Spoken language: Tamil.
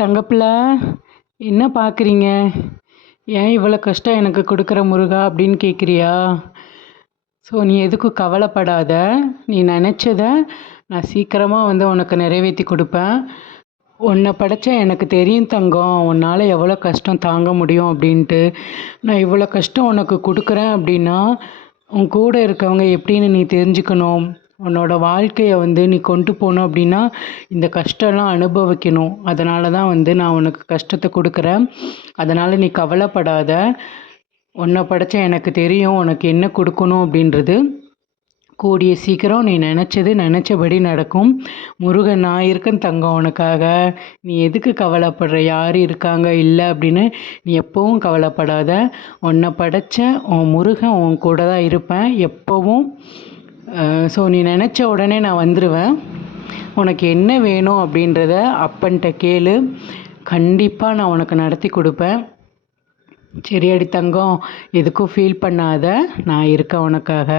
தங்கப்பிள்ள, என்ன பார்க்குறீங்க? ஏன் இவ்வளோ கஷ்டம் எனக்கு கொடுக்குற முருகா அப்படின்னு கேட்குறியா? ஸோ நீ எதுக்கும் கவலைப்படாத. நீ நினச்சத நான் சீக்கிரமாக உனக்கு நிறைவேற்றி கொடுப்பேன். உன்னை படைச்ச எனக்கு தெரியும் தங்கம், உன்னால் எவ்வளோ கஷ்டம் தாங்க முடியும் அப்படின்ட்டு. நான் இவ்வளோ கஷ்டம் உனக்கு கொடுக்குறேன் அப்படின்னா உன் கூட இருக்கவங்க எப்படின்னு நீ தெரிஞ்சுக்கணும். உன்னோட வாழ்க்கையை நீ கொண்டு போகணும் அப்படின்னா இந்த கஷ்டம்லாம் அனுபவிக்கணும். அதனால தான் நான் உனக்கு கஷ்டத்தை கொடுக்குறேன். அதனால் நீ கவலைப்படாத. உன்னை படைச்ச எனக்கு தெரியும் உனக்கு என்ன கொடுக்கணும் அப்படின்றது. கூடிய சீக்கிரம் நீ நினச்சபடி நடக்கும். முருகன் நான் இருக்கேன் தங்கம் உனக்காக. நீ எதுக்கு கவலைப்படுற? யார் இருக்காங்க இல்லை அப்படின்னு நீ எப்போவும் கவலைப்படாத. உன்னை படைச்ச உன் முருகன் உன் கூட தான் இருப்பேன் எப்போவும். ஸோ நீ நினச்ச உடனே நான் வந்துடுவேன். உனக்கு என்ன வேணும் அப்படின்றத அப்பன்ட்ட கேளு. கண்டிப்பாக நான் உனக்கு நடத்தி கொடுப்பேன். சரியாடி தங்கம், எதுக்கும் ஃபீல் பண்ணாத, நான் இருக்கேன் உனக்காக.